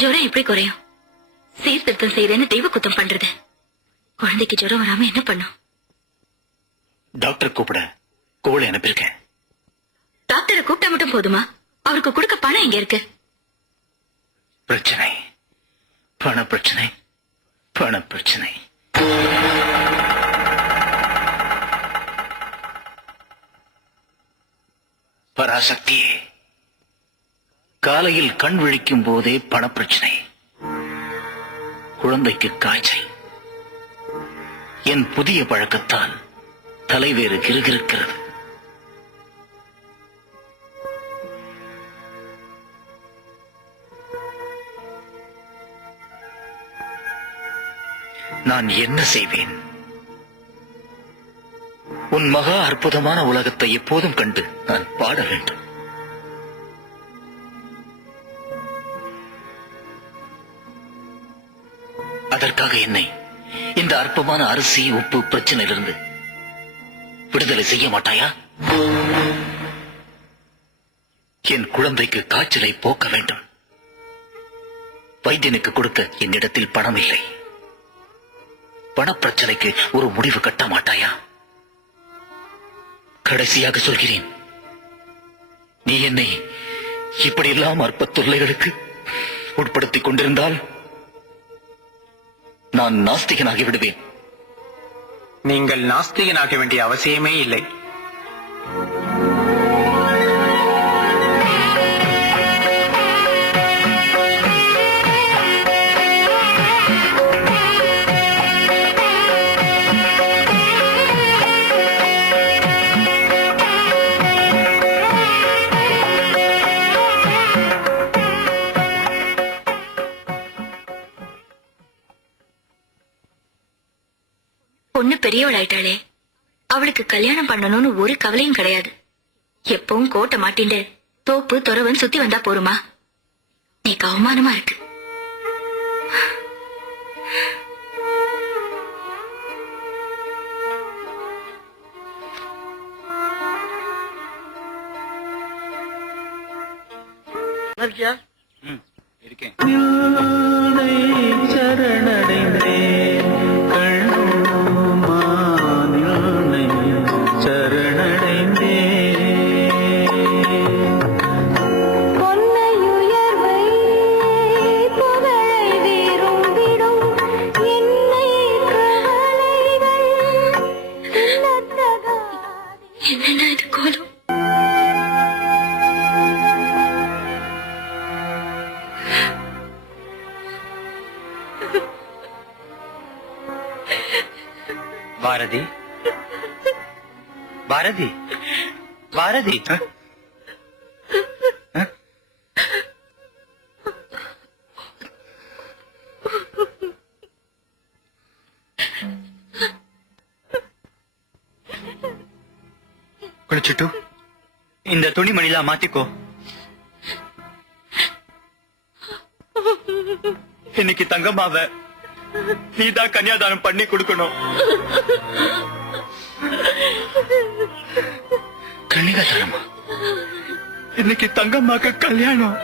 ஜுரம் எப்படி குறையும்? சீர்திருத்தம் செய்யறேன்னு தெய்வ குத்தம் பண்றது. குழந்தைக்கு ஜுரம் வராம என்ன பண்ணும்? டாக்டர் கூப்பிட கோவிலை அனுப்பியிருக்கேன். டாக்டரை கூப்பிட்டா மட்டும் போதுமா? அவருக்கு கொடுக்க பணம் எங்க இருக்கு? பிரச்சனை, பண பிரச்சனை, பண பிரச்சனை. பராசக்தியே, காலையில் கண் விழிக்கும் போதே பண பிரச்சனை, குழந்தைக்கு காய்ச்சல். என் புதிய பழக்கத்தால் தலைவேறு கிறுகிறுக்கிறது. நான் என்ன செய்வேன்? உன் மகா அற்புதமான உலகத்தை எப்போதும் கண்டு நான் பாட வேண்டும். அதற்காக என்னை இந்த அற்பமான அரிசி உப்பு பிரச்சனையிலிருந்து விடுதலை செய்ய மாட்டாயா? என் குழந்தைக்கு காய்ச்சலை போக்க வேண்டும். வைத்தியனுக்கு கொடுக்க என்னிடத்தில் பணம் இல்லை. பணப்பிரச்சனைக்கு ஒரு முடிவு கட்ட மாட்டாயா? கடைசியாக சொல்கிறேன், நீ என்னை இப்படியெல்லாம் அற்ப தொல்லைகளுக்கு உட்படுத்திக் கொண்டிருந்தால் நான் நாஸ்திகனாகி விடுவேன். நீங்கள் நாஸ்திகனாக வேண்டிய அவசியமே இல்லை. பொண்ணு பெரியவள் ஆயிட்டாளே, அவளுக்கு கல்யாணம் பண்ணணும்னு ஒரு கவலையும் கிடையாது. எப்பவும் கோட்டை மாட்டிண்டு தோப்பு துறவன் சுத்தி வந்தா போருமா? நீக்கு அவமானமா இருக்கு. இருக்கேன். என்னென்ன இது கோலம்? பாரதி, பாரதி, பாரதி, குளிச்சுட்டு இந்த துணிமணிலாம் மாத்திக்கோ. இன்னைக்கு தங்கம்மாவ நீதான் கன்னியாதானம் பண்ணி கொடுக்கணும். கன்னிகாதானமா? இன்னைக்கு தங்கம்மாக்கு கல்யாணம்.